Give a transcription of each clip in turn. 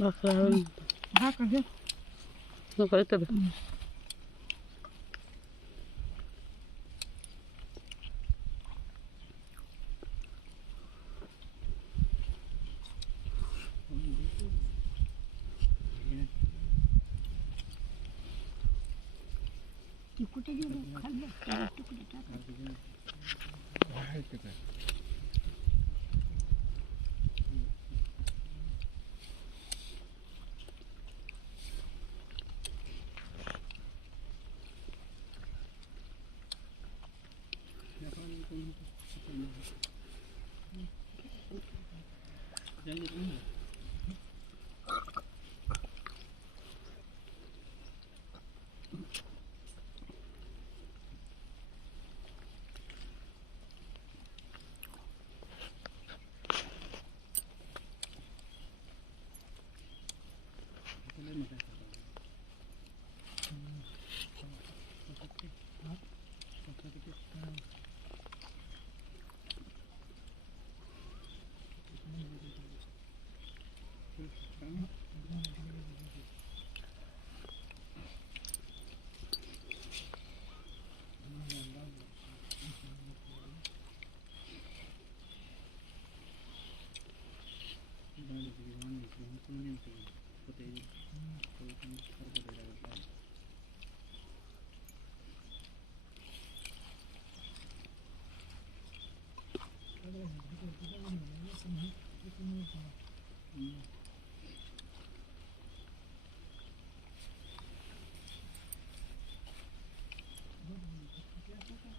भाकर भाकर घे नको इथं बघ. ती कुठे गेली खाल्लं तुकडे टाकले ती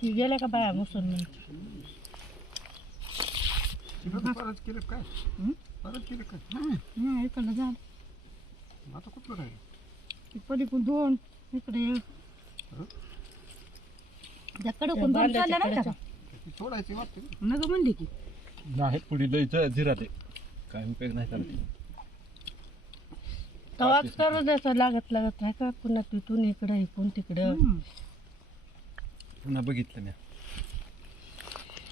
गेल्या का बाया मुसलमान परत केलं काय? परत केलं काय? नाही इकडलं झालं आता कुठलं राहिलं? पलीकडून दोन इकडे. त्या कडकून दोन चालल्या नाही का? ती सोडायची वाटते ना. नग म्हणली की नाही पुढे लय झिरा ते. काय उपयोग नाही त्याला. तवाच करू द्यायचं लागत लागत नाही का? पुन्हा तिथून इकडं इकडून तिकडं. हम्म. पुन्हा बघितलं मी.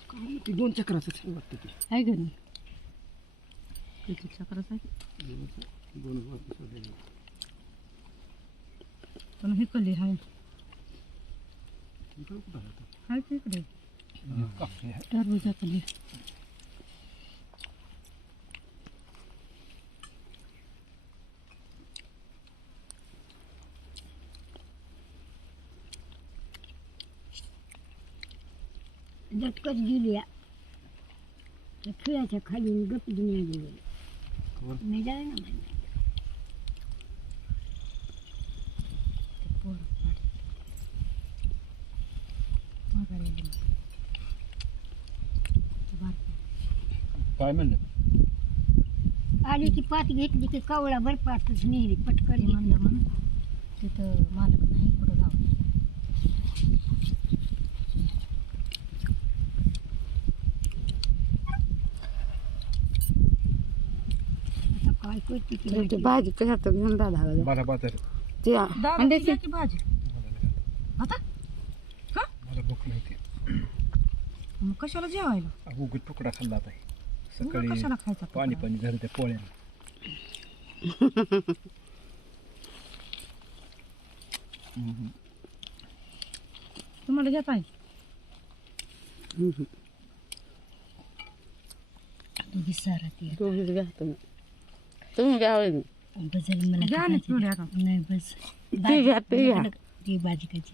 काय ती दोन चक्राचं छान वाटतं ते. आहे का नाही? किती चक्राचं आहे पण हे कली हाय. आहे हाय इकडे. कापणी कली. झटकत गेली त्या खाली गप दुनिया गेली. नाही जाय ना म्हणे. काय म्हणलं आली की पात घेतली की कवळा भर पातच नेली पटकन म्हणलं म्हणून तिथं मालक नाही पुढं गाव आता काय करते ती? भाजी कशात घेऊन दादा मला बाजार. ते अंड्याची भाजी. आता? मला भूक नाही ते. मग कशाला जेवायला? उगत तुकडा खाल्ला आता उगा सकाळी कशाला खायचा पाणी तुकडा? पाणी झालं त्या पोळ्या तुम्हाला घेत आहे तू दोघीच घ्या तुम्ही. तुम्ही घ्या होईल बजल मला घ्या ती ना भाजी. थोडी आता. नाही बस ती घ्या ती घ्या ती भाजी खायची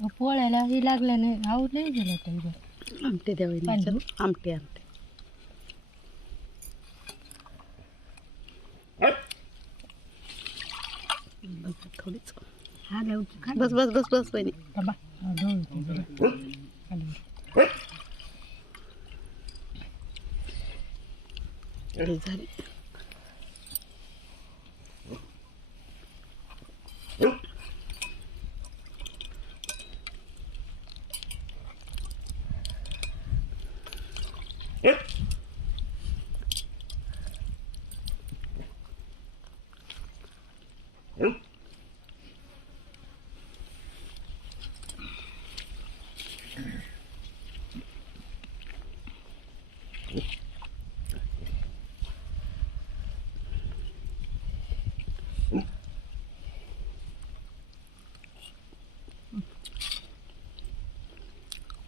खाली हे झाली यावं नाही ते मला ना तुम्ही घ्या. फार सुचलं आहे. काल लागलं ना ते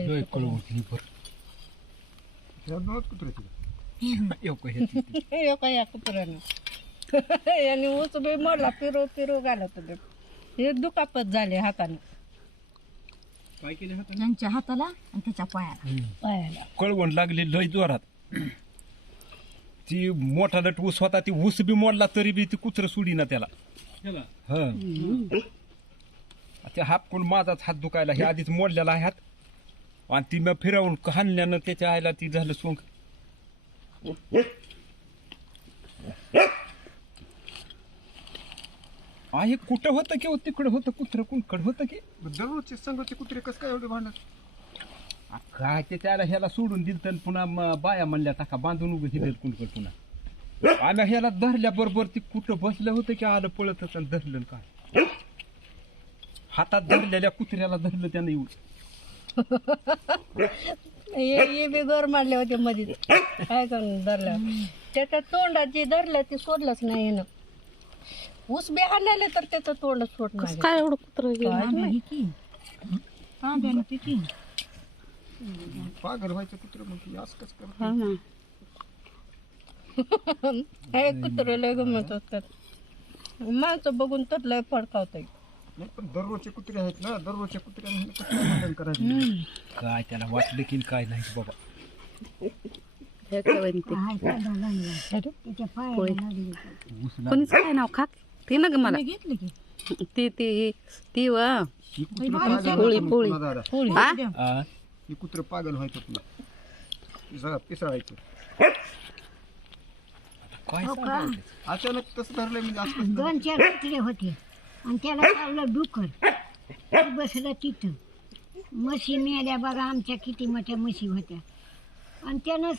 आहेत. येऊ का ह्याची ती? हे काय या कुत्र्यानं? याने ऊस बी मोडला पिरो पिरो घालत होते. हे दुखापत झाले हाताने. काय केलं? त्यांच्या हाताला आणि त्याच्या पायाला. पायाला. कळवण लागली लय जोरात. ती मोठा लट ऊस होता ती ऊस बी मोडला तरी बी ती कुत्र सुडी ना त्याला हं. त्या हात कोण माझाच हात दुखायला हे आधीच मोडलेला आहे हात. आणि ती मग फिरवून हाणल्यानं त्याच्या आईला ती झालं सोंग. आहे कुठं होतं की हो तिकडं होतं कुत्र कुणकड होतं की? दररोजचे संघाचे कुत्रे कसं काय एवढे भांडत आ, काय ते त्याला ह्याला सोडून दिलं तर पुन्हा म- बाया म्हणल्या टाका बांधून उभं दिलं कुणकड पुन्हा. आम्ही ह्याला धरल्या बरोबर ती कुठं बसलं होतं की आलं पळतच आणि धरलं आणि काय? हातात धरलेल्या कुत्र्याला धरलं त्यानं येऊन. हे हे बी घर मारले होते मध्ये काय करून धरलं? त्याच्या तोंडात जे धरलं ते सोडलंच नाही ना ऊस बी आणले तर त्याचं तोंड सोडणार कसं काय एवढं कुत्र गेलं? पागल व्हायचं कुत्रे ती असं कसं करत? हा ना. हे कुत्र लय गमत असतात माणसं बघून तर लय फडकावत नाही पण दररोजचे कुत्रे आहेत ना दररोजच्या कुत्र्यांनी करायचं? काय त्याला वाटलं की काय नाही बाबा. हे काय कोणीच नाव खा ती ना ग मला. घेतली की? ती ती ती व. कुत्रं पागल पोळी, हा? ही कुत्रं पागल व्हायचं जरा पिसाळायचं. काय हो? अचानक तसं धरलंय म्हणजे असं कसं दोन चार कुत्रे होते. आणि त्याला चावलं डुकर. बसलं तिथं. म्हशी मेल्या बघा आमच्या किती मोठ्या म्हशी होत्या. आणि त्यानं